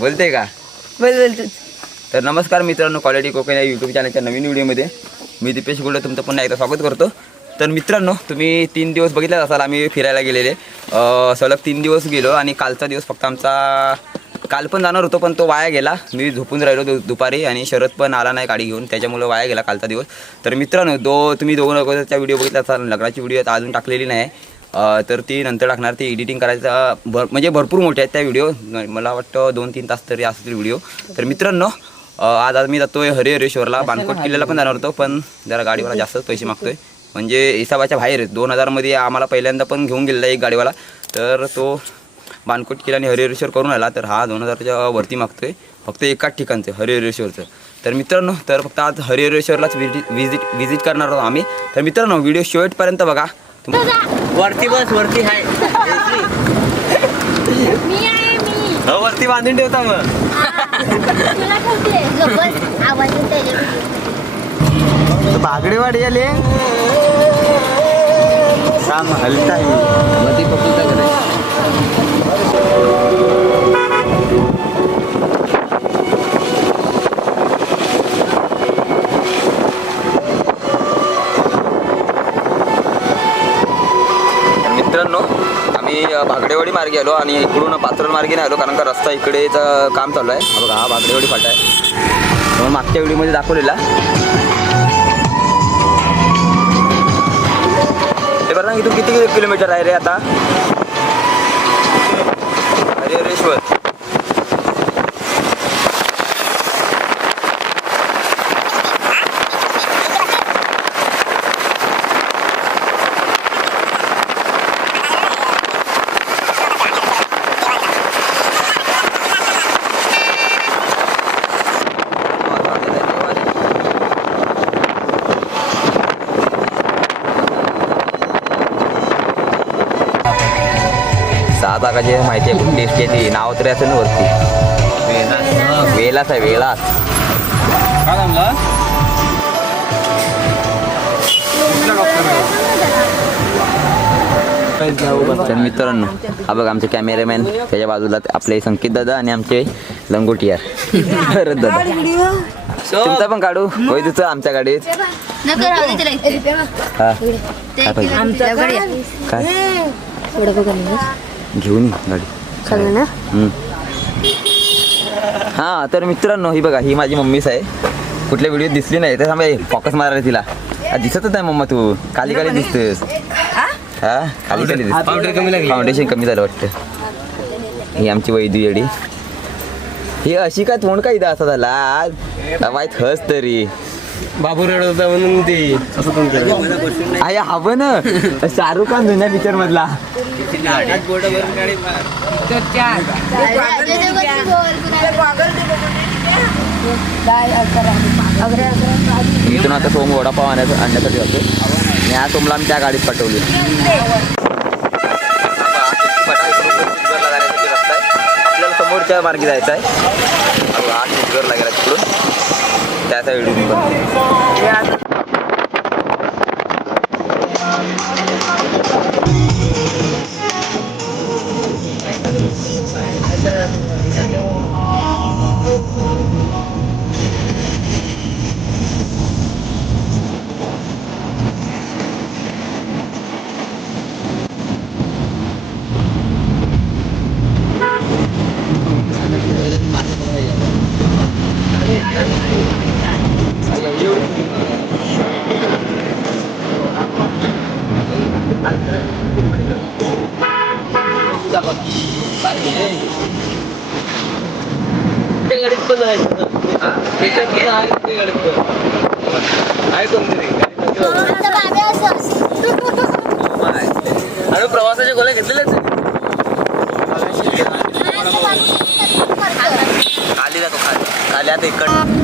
बोलते का? बोल तू. तर नमस्कार मित्रांनो, क्वालिटी कोकण या यूट्यूब चॅनलच्या नवीन व्हिडिओमध्ये मी दीपेश गुळे तुमचं पुन्हा एकदा स्वागत करतो. तर मित्रांनो, तुम्ही 3 दिवस बघितलेच असाल आम्ही फिरायला गेलेले. सलग 3 दिवस गेलो आणि कालचा दिवस फक्त आमचा काल पण जाणार होतो पण तो वाया गेला. मी झोपून राहिलो दुपारी आणि शरद पण आला नाही गाडी घेऊन, त्याच्यामुळे वाया गेला कालचा दिवस. तर मित्रांनो, तुम्ही दोघं अगोदरच्या व्हिडिओ बघितला असाल, लग्नाची व्हिडिओ अजून टाकलेली नाही. तर ती नंतर टाकणार. ती एडिटिंग करायचा म्हणजे भरपूर मोठे आहेत त्या व्हिडिओ. मला वाटतं 2-3 तास तरी असतील व्हिडिओ. तर मित्रांनो, आज मी जातोय हरिहरेश्वरला. बाणकोट किल्ल्याला पण जाणार होतो पण जरा गाडीवाला जास्तच पैसे मागतोय, म्हणजे हिसाबाच्या बाहेर आहेत. 2000मध्ये आम्हाला पहिल्यांदा पण घेऊन गेलेला एक गाडीवाला. तर तो बाणकोट किल्ला आणि हरिहरेश्वर करून आला, तर हा 2000च्या वरती मागतोय फक्त एकाच ठिकाणचं हरिहरेश्वरचं. तर मित्रांनो, तर फक्त आज हरिहरेश्वरलाच विजिट करणार आहोत आम्ही. तर मित्रांनो, व्हिडिओ शेवटपर्यंत बघा. वरती बस, वरती आहे वरती बांधून ठेवता मग. बागडेवाडी आले काम हलता मध्ये पकडता करे. मित्रांनो, आम्ही भागडेवाडी मार्गे आलो आणि इकडून पाचरण मार्गे नाही आलो, कारण का रस्ता इकडेच काम चालू आहे. बघा, हा भागडेवाडी फाटा आहे, म्हणून मागच्या व्हिडिओमध्ये दाखवलेला. हे बरं ना, इथून किती किलोमीटर आहे रे आता हरिहरेश्वर? सात आकाची माहिती आहे कुठली टेस्ट आहे ती, नाव तरी असेल ना वरती. वेलास आहे, वेलास. तर मित्रांनो, हा बघ आमचे कॅमेरामॅन, त्याच्या बाजूला आपले संकेत दादा आणि आमचे लंगोटी यार दादा. तुमचा पण काढू होय तुझं आमच्या गाडीत. काय घेऊन गाडी. हां, तर मित्रांनो, ही बघा, ही माझी मम्मीच आहे. कुठल्या व्हिडिओत दिसली नाही तर थांबा, फोकस मारायला तिला. दिसतच नाही मम्मा, तू खाली खाली दिसतेस. हा, खाली खाली दिसते. फाउंडेशन कमी झालं वाटतं. ही आमची वैदू येडी. ही अशी काय तोंड काय इथं असा झाला माहीत हस तरी. बाबू रडत होता म्हणून ते आहे हवं ना, शाहरुख खान जुन्या पिक्चर मधला. इथून आता सोम वडापाव आणण्यासाठी जातो आणि हा सोमला आम्ही त्या गाडीत पाठवली. आपल्याला समोरच्या मार्गी जायचं आहे. हा शिवगडला गेला तिकडून, त्या साईडून पण. आणि प्रवासाचे गोळे घेतलेले खाली जातो, खाली आता इकडं.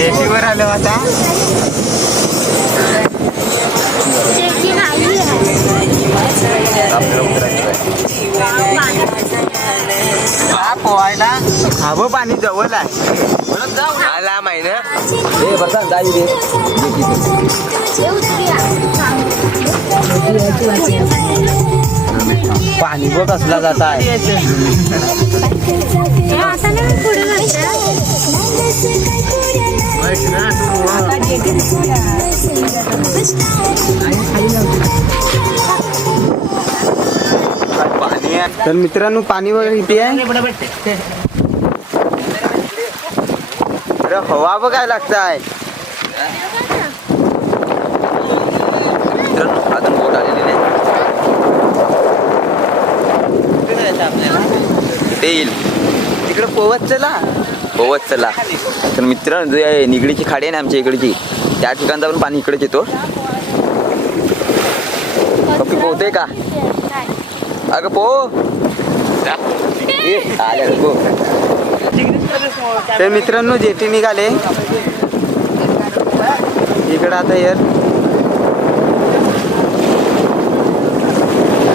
जेटीवर आलो आता. हा पोहायला खावं पाणी जवळ आहे. आला महिना ए बसा जाई दे पाणी बघ कसला जात आहे. तर मित्रांनो पाणी वगैरे किती आहे. अरे हवा बघायला लागताय. मित्रांनो अजून बोट आलेली नाही ते येईल तिकडे पोवत चला. पोवत चला. तर मित्रांनो जो आहे निगडीची खाडी आहे ना आमच्या इकडची त्या ठिकाणचा पण पाणी इकडेच येतो. पप्पी पोहते का अगं पो तर मित्रांनो जेटी निघाले इकडं आता यार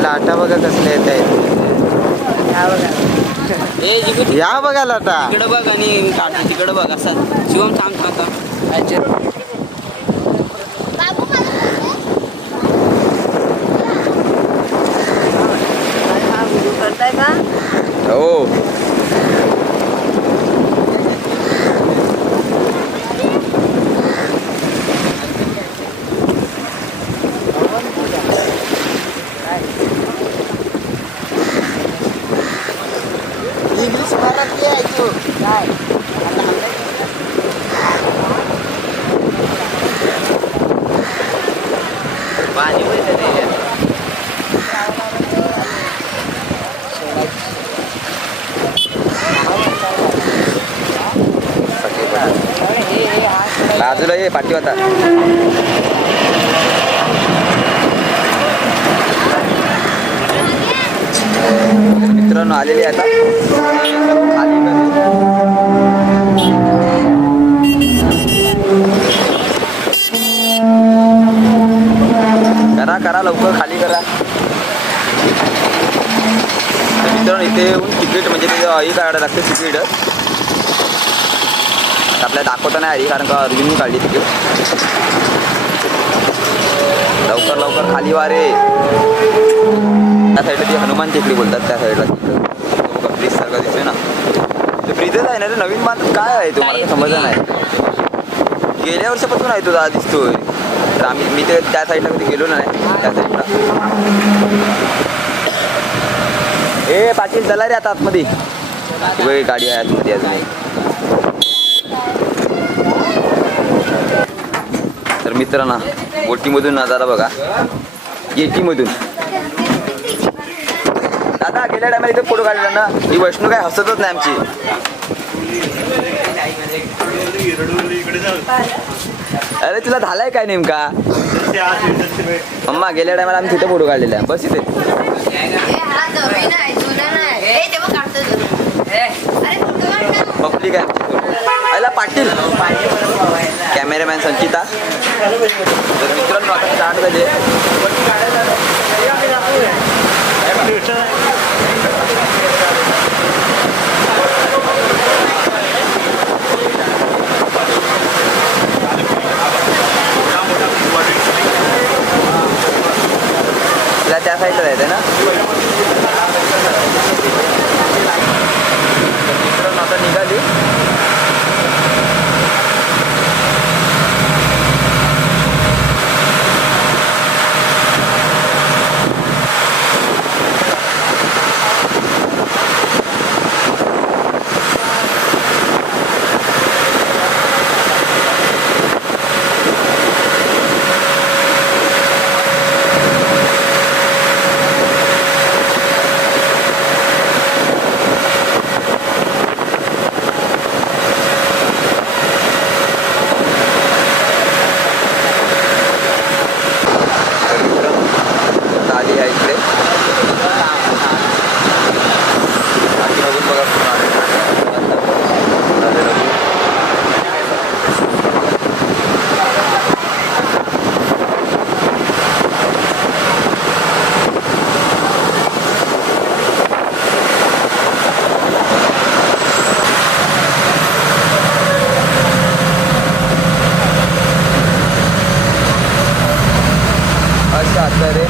लाटा बघा कसल्या येत आहेत. या बघायला आता तिकडं बघ आणि तिकडं बघ असं शिवम थांब करताय का हो इंग्लिश मराठी आहे तू काय पाणी बाजूला ये पाठी होता. मित्रांनो आलेले आता खाली करा करा लवकर खाली करा. तर मित्रांनो इथे येऊन तिकीट म्हणजे ते हे काढायला लागते तिकीट. आपल्याला दाखवता नाही आली कारण का अर्जुननी काढली तिकीट. लवकर लवकर खाली वारे. त्या साईडला ती हनुमान टेकडी बोलतात त्या साईडला तिकडं ब्रिज सारखं दिसतोय ना ते ब्रिजच आहे ना रे. नवीन बांधून काय आहे तुम्हाला समजलं नाही. गेल्या वर्षापासून आहे तो दिसतोय. तर मी ते त्या साईडला कधी गेलो नाही त्या साईडला. ए पाटील चला रे आता आतमध्ये. गाडी आहे आतमध्ये अजून एक. तर मित्रांनो बोटीमधून नजारा बघा येटीमधून. दादा गेल्या टायमाला इथे फोटो काढला ना. ही वैष्णू काय हसतच नाही आमची. अरे तुला झालाय काय नेमका अम्मा. गेल्या टायमाला आम्ही तिथे फोटो काढलेला आहे. बस इथे पब्लिक आहे. आला पाटील कॅमेरामॅन संचिता. तर मित्रांनो आता स्टार्ट झाले. त्या साईडला जायचं ना. मित्रांनो आता निघाली.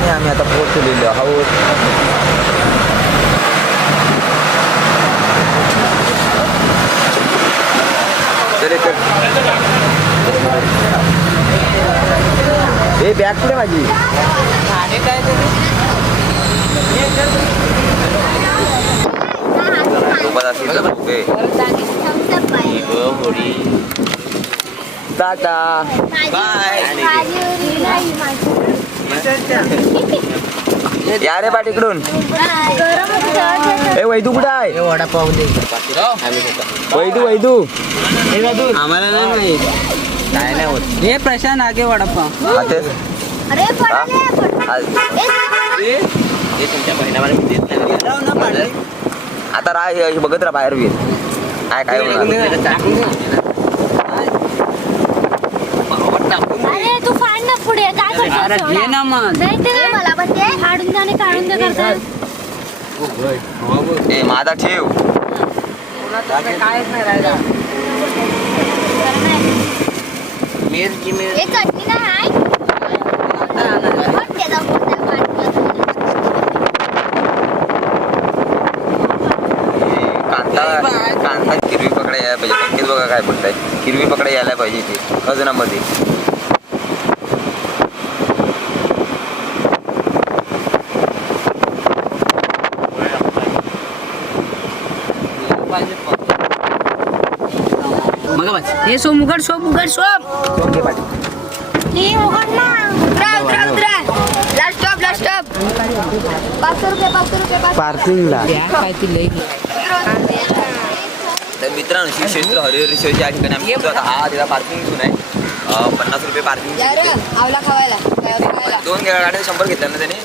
आणि आम्ही आता पोहोचलेलो आहोत. चल एक हे बॅग कुठे माझी सोबत असली तर ओके. Tata bye. या रे पाठ इकडून. ए वैदू कुठं आहे? वडापाव दे. वैदू आम्हाला नाही काय नाही होत. हे प्रशांत आगे वडापाव अरे हे तुमच्या बहिणाला मी देत नाही. आता राह बघत राहा बाहेर वीर काय काय होणार. अरे तू फाड ना पुढे काय अरे करतो घे ना मग. नाही ते मला पण ते काढून द्या आणि काढून द्या करतात. ए माझा ठेव. कायच नाही राहिला. मिरची मिरची एक चटणी नाही आहे पण ते जाऊ दे, कांदा किरवी पकडा यायला पाहिजे. पक्केच बघा काय बोलताय. किरवी पकडा यायला पाहिजे ते खजनामध्ये. मग बस हे सोम उघड सोम उघड सोम. हे उघड ना. लास्ट स्टॉप 500 रुपये पार्किंगला तर मित्रांनो श्री क्षेत्र हरिहर शिवाजी या ठिकाणी आम्ही पोहोचलो. आता हा तिला पार्किंग इथून आहे 50 रुपये पार्किंग. आवला खावायला 2 गाड्या 100 घेतल्या ना त्याने.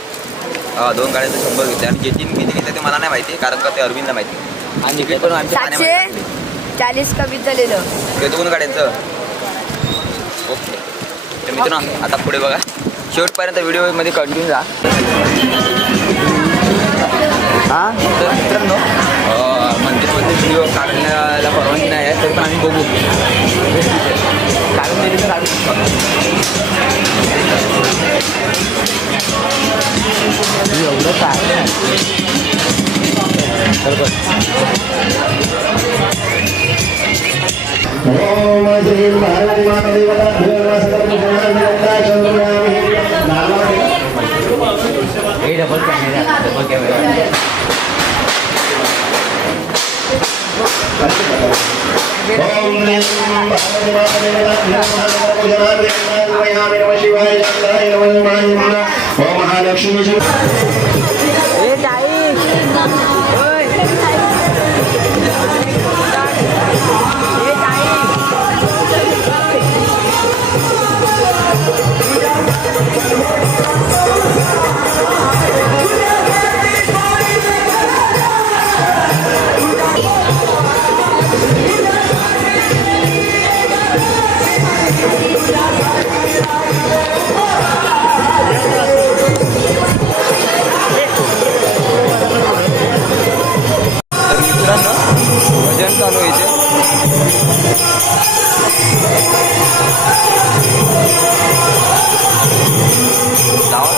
2 गाड्यांचं 100 घेतले आणि जे 3 किती घेतले ते मला नाही माहिती कारण का ते अरविंदला माहिती. आणि तिकीट पण आमच्या ठाण्यामध्ये 40 कमी झालेलं ते 2 गाड्यांचं. ओके तर मित्रांनो आता पुढे बघा शेवटपर्यंत व्हिडिओमध्ये कंटिन्यू जा. हा तर मित्रांनो मंदिरामध्ये व्हिडिओ काढण्याला परवानगी नाही आहे तरी पण आम्ही बघू काढून दिली तर काढू एवढं काय डबल कॅमेरा भजन चालू आहे इथे. लावा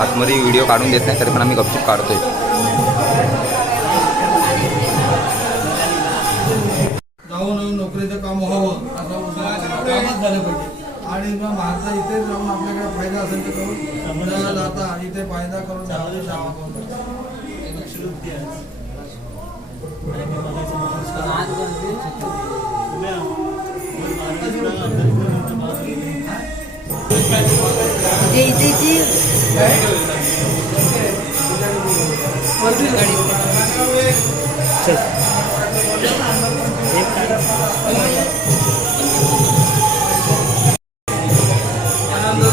आतमध्ये व्हिडिओ काढून देत नाही तरी पण आम्ही गपचूप काढतोय. जाऊन नोकरीचं काम व्हावं असं कामच झालं पाहिजे आणि मग माझा इथे जाऊन आपल्याकडे फायदा असेल तर करून समजायला जाता इथे फायदा करून आनंद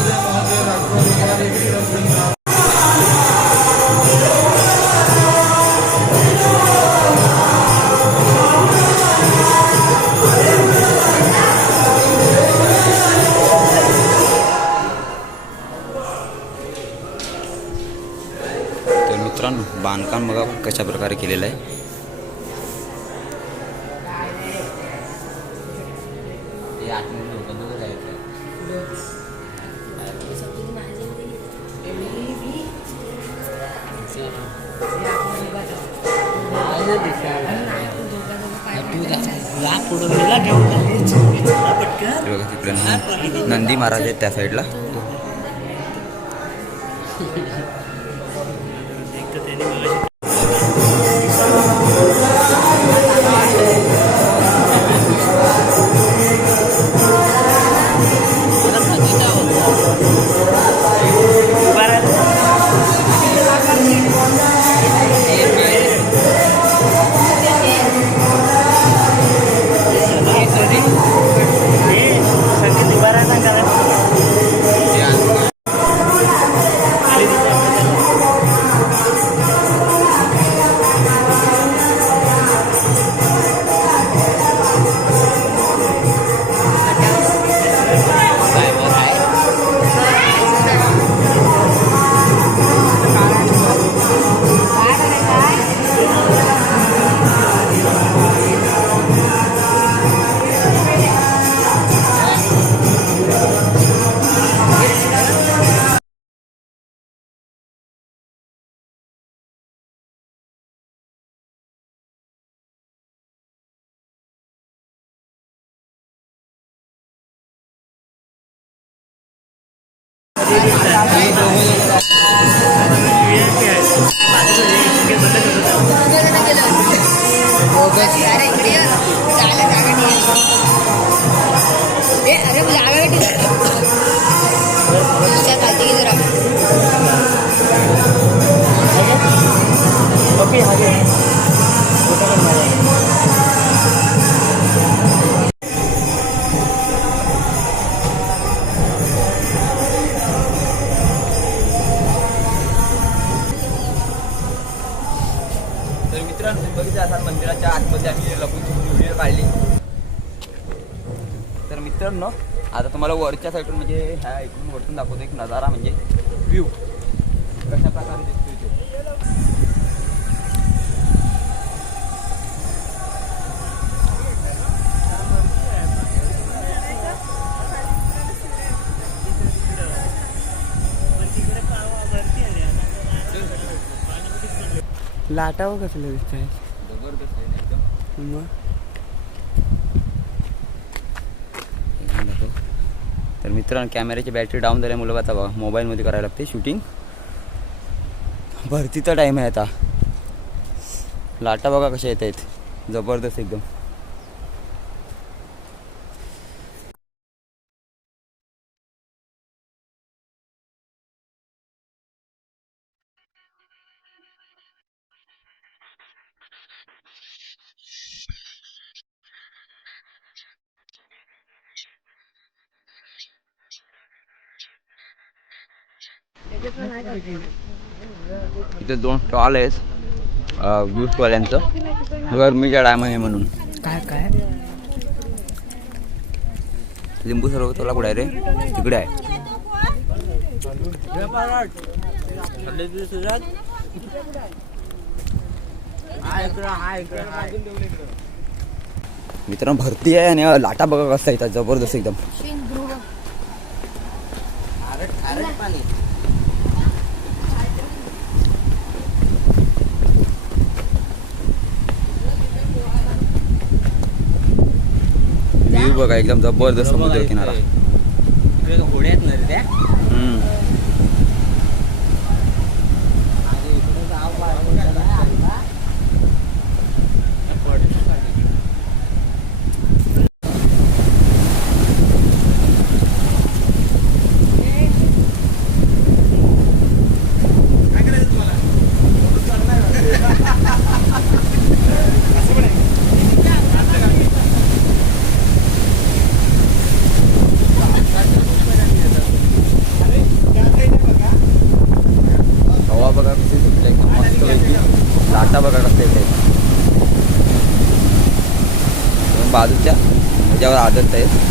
बांधकाम बघा कशा प्रकारे केलेलं आहे. हे बघा तिकडे नंदी महाराज आहेत त्या साईडला. तर मित्रांनो बघितलं असाल मंदिराच्या आतमध्ये आम्ही लपून व्हिडिओ काढली. तर मित्रांनो आता तुम्हाला वरच्या साईडून म्हणजे ह्या इकडून वरतून दाखवतो एक नजारा म्हणजे व्ह्यू कशा प्रकारे दिसतो इथे. लाटावं कसलं दिसत आहे जबरदस्त आहे एकदम. मग. तर मित्रांनो कॅमेऱ्याची बॅटरी डाऊन झाल्यामुळे आता बघा मोबाईलमध्ये करायला लागते शूटिंग. भरतीचा टाईम आहे आता. लाटा बघा कशा येत आहेत जबरदस्त एकदम. इथे 2 स्टॉल आहेत ज्यूसवाल्यांचं गरमीच्या टायमाने म्हणून. काय काय लिंबू सरबतवाला कुठे आहे रे? तिकडे आहे. मित्रांनो भरती आहे आणि लाटा बघा कसं येतात जबरदस्त एकदम. व्ह्यू बघा एकदम जबरदस्त समुद्र किनारा. होड्या आहेत ना रे त्या. हवा बघा कशी सुटली एकदम मस्त पैकी. लाटा बघा कसं येत आहे. बाजूच्या ह्याच्यावर आदत आहेत.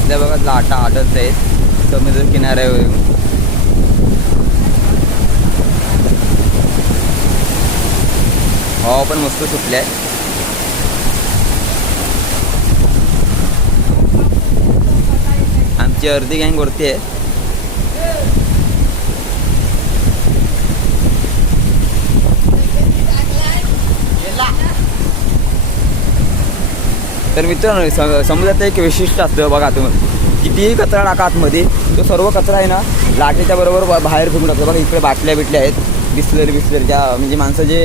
सध्या बघा लाटा आढळत आहेत समुद्र किनाऱ्यावर. हवा पण मस्त सुटल्या आहे. आमची अर्धी गँग वरती आहे. तर मित्रांनो समुद्राचं एक वैशिष्ट्य असतं बघा तुम्ही कितीही कचरा टाका आतमध्ये तो सर्व कचरा आहे ना लाटेच्या बरोबर बाहेर फेकून टाकतो. बघा इकडे बाटल्या बिटल्या आहेत बिस्लरीच्या म्हणजे माणसं जे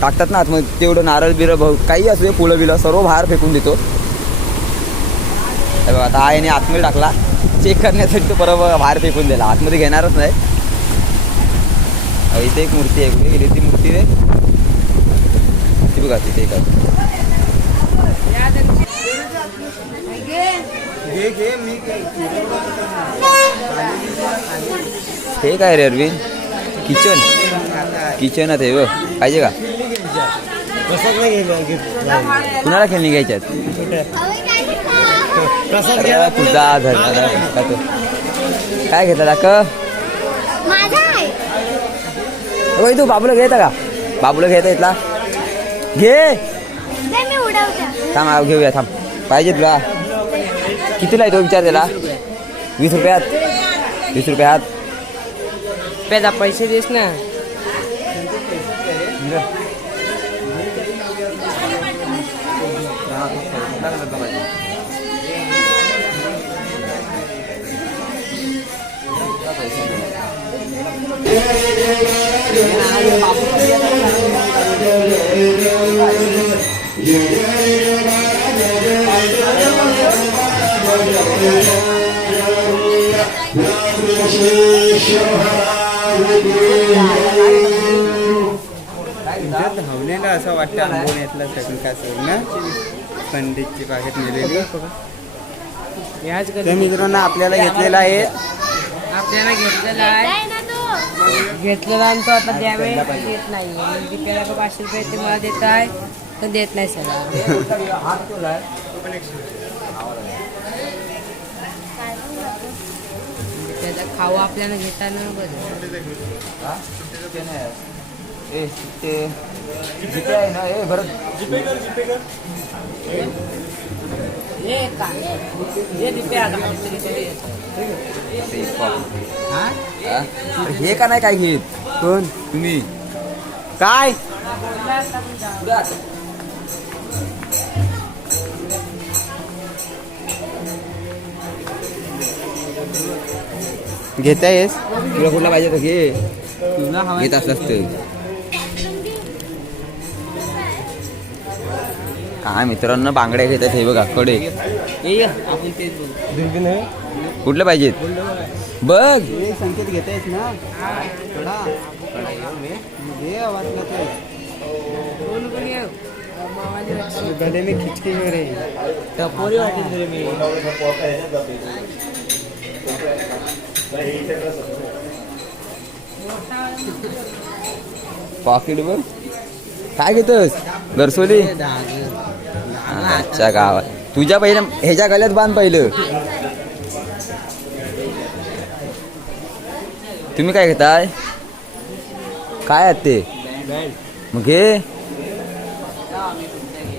टाकतात ना आतमध्ये तेवढं नारळ बिरं काही असू दे फुलं बिलं सर्व बाहेर फेकून देतो. बघा आता हा याने आतमध्ये टाकला चेक करण्यासाठी तो बरोबर बाहेर फेकून दिला आतमध्ये घेणारच नाही. इथे एक मूर्ती आहे कुठे गेली ती मूर्ती रे ती बघा तिथे एक हे काय रे अरविंद किचन आहे व पाहिजे का कुणाला खेळणी घ्यायच्यात तुझा काय घेतला दाखव तू बाबूला घ्यायचा का बाबूला घ्यायचा इथला घे थांब घेऊया थांब पाहिजे तुला कितीला आहे तो विचार त्याला 20 रुपयात 20 रुपयात पैदा पैसे देस ना धावलेला असं वाटतं आंबोण्यातला सगळं काय ना पंडितची पाकिट नेलेली तर मित्रांनो आपल्याला घेतलेला आहे घेतलेला आणि तो आता द्यावे देत नाही दीपिका 500 रुपये ते मला देत आहे तर देत नाही सर त्याचा खाऊ आपल्याला घेताना जिथे आहे ना हे बरं हे का नाही काय घेत कोण तुम्ही काय घेतायस तुला कुठला पाहिजे तर घे घेत असलास तर काय मित्रांनो बांगड्या घेतात हे बघा कडे आपण तेच कुठलं पाहिजेत बघ संकेत घेतायस ना गले में खिचकी हो रही टपोरी वाटेल तुला मी पॉकेट बघ काय घेतोस घरसोली अच्छा गावात तुझ्या पहिल्या ह्याच्या गल्यात बांध पहिलं तुम्ही काय घेताय काय आहेत ते मग घे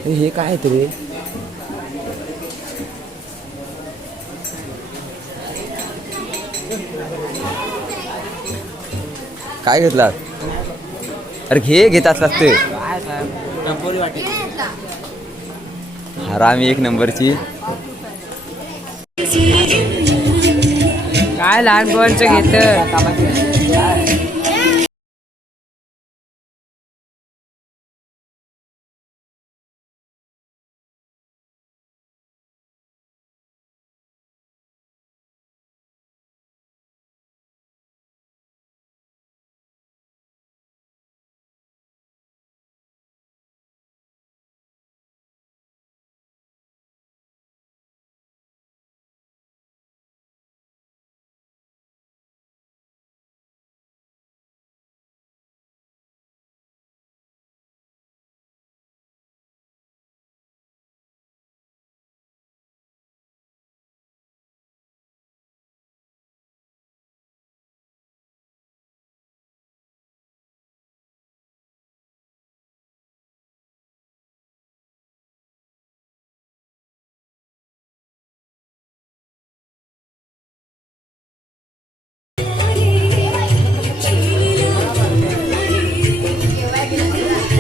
हे काय आहेत रे काय घेतला अरे घे घेत असलास ते हरामी एक नंबरची काय लहान पोरांचं घेत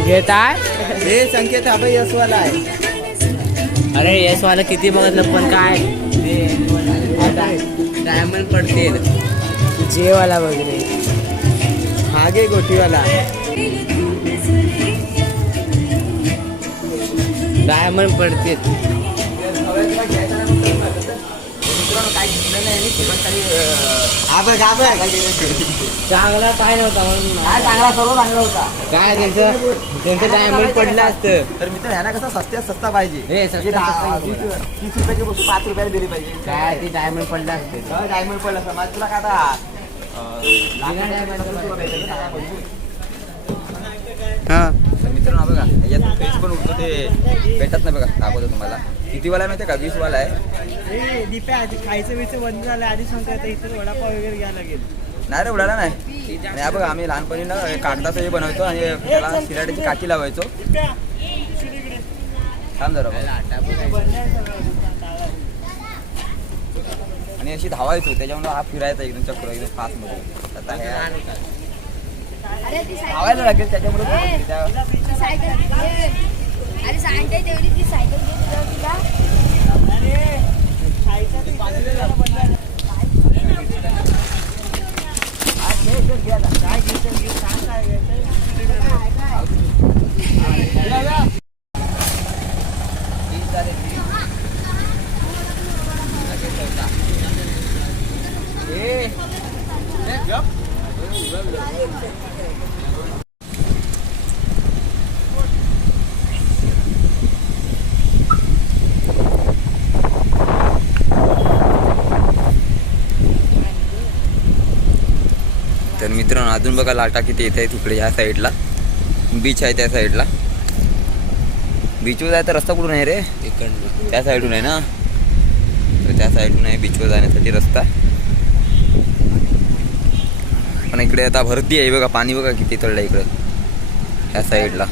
घेत आहे हे संकेत हा यशवाला आहे. अरे येस वाला किती बघितलं पण काय डायमंड पडते जेवाला वगैरे हा गे गोटीवाला. डायमंड पडते चांगला काय नव्हता म्हणून चांगला सर्व चांगला होता. काय त्यांचं डायमंड पडलं असतं. तर मित्र ह्याला कसं सस्त्यात सस्ता पाहिजे. हे सस्त्यात सस्ता घेऊ. 30 रुपयाची वस्तू 5 रुपयाला दिली पाहिजे. काय ते डायमंड पडलं असतं. डायमंड पडलं समाज तुला काय आता हा तर मित्रांनो बघा याच्यात पेज पण उठतो ते भेटत नाही बघा. दाखवतो तुम्हाला कितीवाला आहे माहिती आहे का? 20 वाला आहे. दीप्या आधी खायचं विचं बंद झालं आधी सांगता येतं इथं वडापाव वगैरे घ्यायला लागेल. नाही रे उडाला नाही. आणि हा बघा आम्ही लहानपणी ना कागदाचं हे बनवतो आणि त्याला सिराटीची काठी लावायचो. थांब जरा बघा. आणि अशी धावायचो त्याच्यामुळे हा फिरायचा एकदम चक्र एकदम फास्ट मध्ये. आता हे धावायला लागेल त्याच्यामुळे अरे सांगताय तेवढी ती सायकल घेत तुला. तर मित्रांनो अजून बघा लाटा किती येत आहे तिकडे ह्या साईडला. बीच आहे त्या साईडला. बीचवर जायचा रस्ता कुठून आहे रे? त्या साईडून आहे ना. तर त्या साईडून आहे बीचवर जाण्यासाठी रस्ता. पण इकडे आता भरती आहे बघा. पाणी बघा किती चढलं इकडं ह्या साईडला.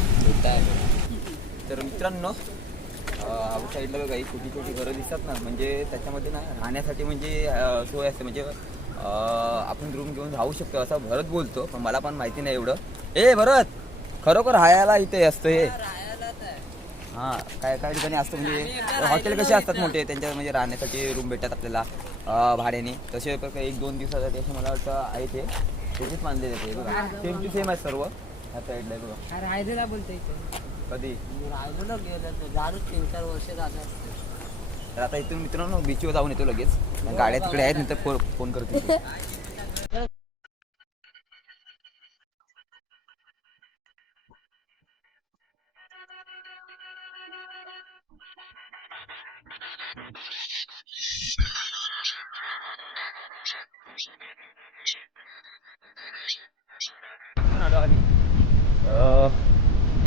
तर मित्रांनो आउट साईडला बघा ही छोटी छोटी घरं दिसतात ना. म्हणजे त्याच्यामध्ये ना राहण्यासाठी म्हणजे सोय असते. म्हणजे आपण रूम घेऊन राहू शकतो असं भरत बोलतो. पण मला पण माहिती नाही एवढं. ए भरत खरोखर राहायला इथे असतं हे? हां काय काय ठिकाणी असतं. म्हणजे हॉटेल कसे असतात मोठे त्यांच्या म्हणजे राहण्यासाठी रूम भेटतात आपल्याला भाड्याने. तसे 1-2 दिवसासाठी असं मला वाटतं आहे ते त्याचेच बांधले जाते बघा. सेम टू सेम आहे सर्व ह्या साईडला बघा. रायदेला बोलतोय कधी रायदेला गेलं झालं 3-4 वर्ष झालं असतं. तर आता इथून मित्रांनो बीचवर जाऊन येतो लगेच. गाड्या तिकडे आहेत नंतर फोन करतो.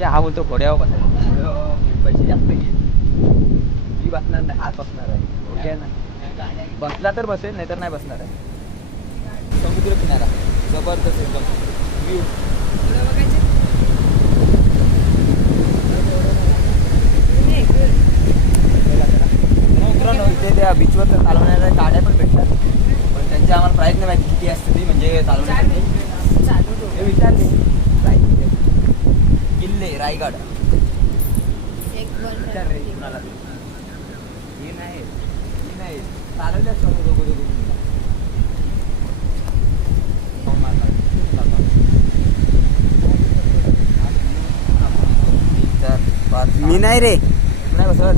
हा बोलतो घोड्यावर पैसे जास्त घे. मी बसणार नाही. हात बसणार आहे. ओके ना. बसला तर बसेल नाही तर नाही बसणार आहे. समुद्र किनारा जबरदस्त एकदम व्ह्यू. मित्रांनो इथे त्या बीचवर तर चालवण्याच्या गाड्या पण भेटतात. पण त्यांची आम्हाला प्राईस नाही माहिती किती असते ती म्हणजे चालवण्यासाठी. हे विचारले किल्ले रायगड विचारले कुणाला ते. हे नाही चालवले असतो मी नाही रे. नाही बसत.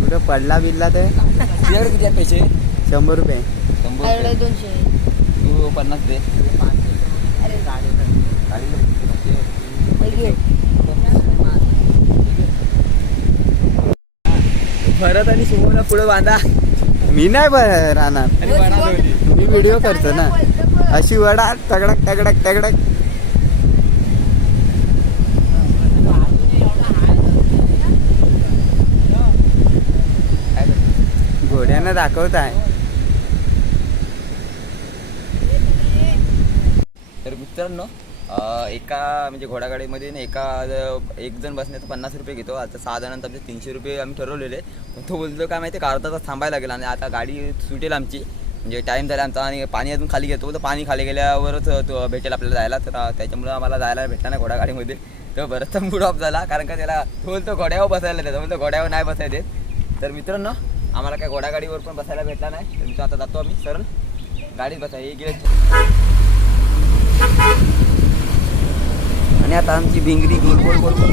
कुठं पडला बिल्ला तर तुझ्याकडे किती आहेत पैसे? 100 रुपये. 100 एवढे 200. तू 50 दे. अरे भरत आणि सुमोला पुढे बांधा. मी नाही राहणार. मी व्हिडिओ करतो ना. अशी वडा तगडक तगडक तगडक. घोड्यानं दाखवत आहे. तर मित्रांनो एका म्हणजे घोडागाडीमध्ये ना एक जण बसण्याचं 50 रुपये घेतो. आता 6 जणांचं आमचे 300 रुपये आम्ही ठरवलेले. पण तो बोलतो काय माहिती का अर्धा तास थांबायला लागेल आणि आता गाडी सुटेल आमची. म्हणजे टाईम झाला आमचा आणि पाणी अजून खाली घेतो तर पाणी खाली गेल्यावरच तो भेटेल आपल्याला जायला. तर त्याच्यामुळं आम्हाला जायला भेटला नाही घोडागाडीमध्ये. तर बरंचसा मूड ऑफ झाला कारण का त्याला बोलतो घोड्यावर बसायला देतो, बोलतो घोड्यावर नाही बसायला देत. तर मित्रांनो आम्हाला काय घोडागाडीवर पण बसायला भेटला नाही. तर मित्र आता जातो आम्ही सरळ गाडीत बसाय गेले. आणि आता आमची भिंगरी गोल गोल गोल गोल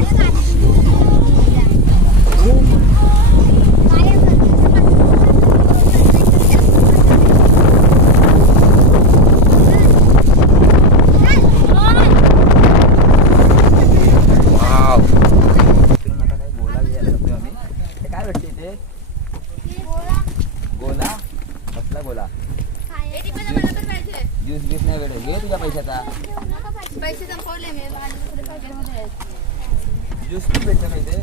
गोला ज्यूस ज्यूस नाही भेटेल. घे तुझ्या पैशाचा पैसे संपवले मी ज्यूस पण भेटलं नाही ते.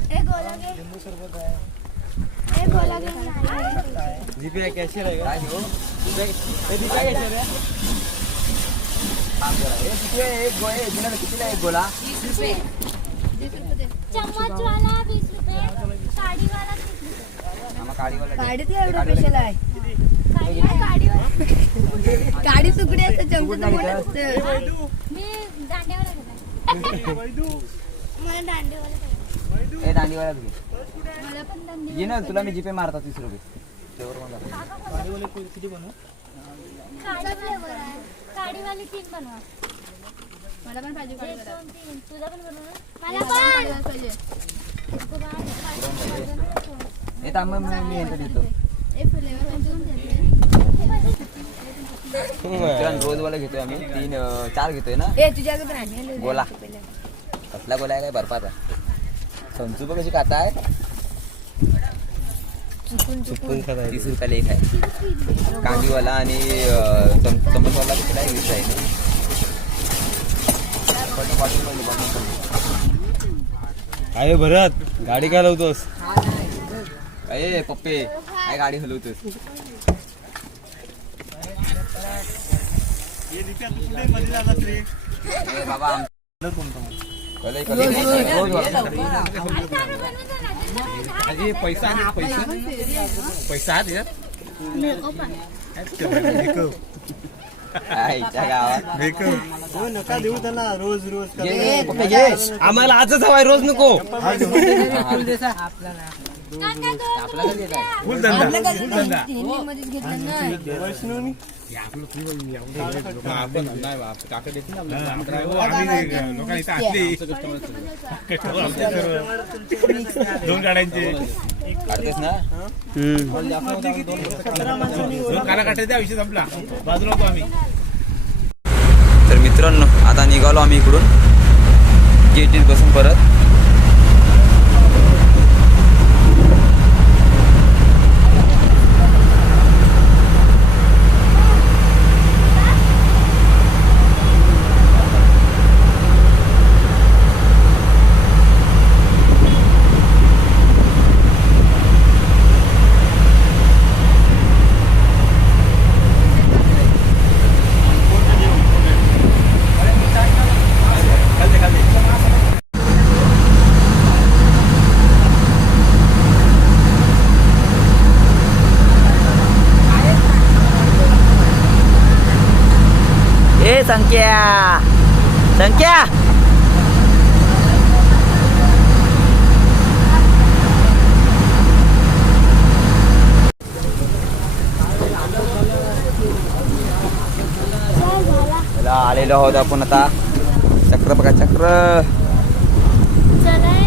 जीपे कॅशियर आहे काय घेऊ? कितीला एक गोला? चम्मच वाला 20 रुपये, साडी वाला 30 रुपये. काडीवाला गाडीत एवढं स्पेशल आहे. गाडी गाडी तुकडी असते चमचा मोठं असतं. मी दांड्यावर गेला. मला दांडेवाला पाहिजे. ए दांडीवाला घे. मला पण दांडे. ये ना तुला मी जीपे मारता 30 रुपये. त्यावर मला काडी फ्लेवर आहे. काडीवाली 3 बनवा. मला पण पाहिजे 1 2 3. तुझा पण बनव ना. मला मला पण. पाहिजे. हे थांब मी यांचं देतो. रोजवाला घेतोय आम्ही 4 घेतोय ना. ए तुझ्याकडे पण आहे गोला कसला गोला आहे काय बर्फाचा. संचू बघ कशी खाता आहे. चुकून खाता 30 रुपयाला एक आहे. कांदीवाला आणि चम्मचवाला किती आहे 20 आहे. अरे भरत गाडी काय लावतोस? अरे पप्पे काय गाडी हलवतोस. ए बाबा कलई कलई रोज पैसा आईच्या गावात नका देऊ त्यांना रोज रोज घे, पप्पे घे. आम्हाला आजच हवाय रोज नको. आपला कधी येत आहे? फुल धंदा मध्येच घेतलं ना. वैष्णवी दोन गाड्यांचे काढतेस ना. दोन काला काढते त्या विषय संपला. बाजूला होतो आम्ही. तर मित्रांनो आता निघालो आम्ही इकडून गेटीत बसून परत. संख्या संख्या आलेलो आहोत आपण आता. चक्र बघा चक्र. चला